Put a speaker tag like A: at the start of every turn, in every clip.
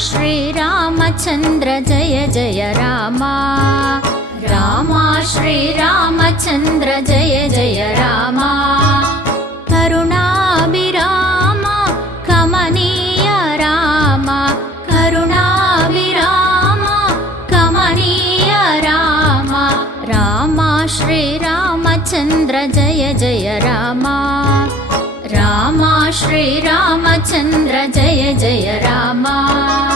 A: श्रीरामचन्द्र जय जय रामा रामा श्रीरामचन्द्र जय जय रामा करुणाभिराम कमनीय राम करुणाभिराम कमनीय राम रामा श्रीरामचन्द्र जय जय रामा रामा श्रीरामचन्द्र जय जय रामा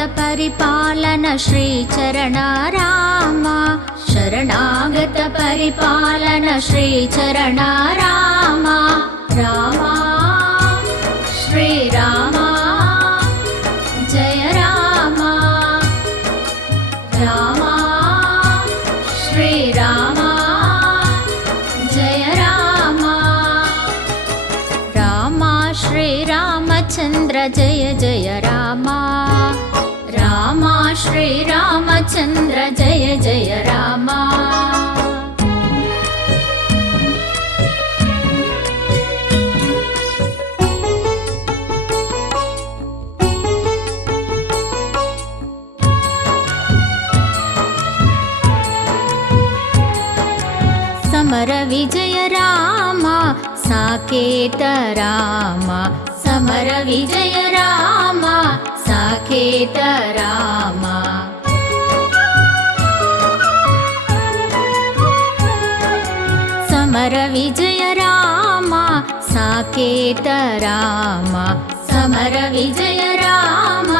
A: शरणागतपरिपालन श्रीचरण राम शरणागतपरिपालन श्रीचरण राम रामा श्रीरामा जय रामा रामा श्रीरामा जय रामा रामा श्रीरामचन्द्र जय जय रामा रामा श्रीरामचन्द्र जय जय रामा। समर विजय राम साकेत राम। समर विजय राम साकेत राम समर विजय राम साकेत राम समर विजय राम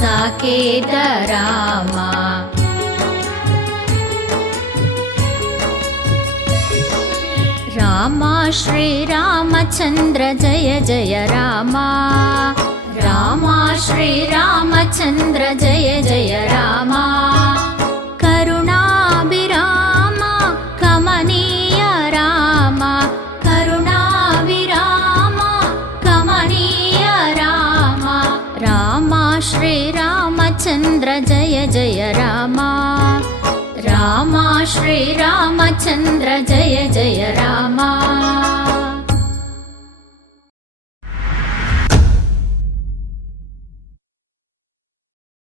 A: साकेत राम रामा श्रीरामचन्द्र जय जय रामा श्रीरामचन्द्र जय जय रामा। करुणाभिराम कमनीय राम। करुणाभिराम कमनीय राम। रामा श्रीरामचन्द्र जय जय रामा। रामा श्रीरामचन्द्र जय जय रामा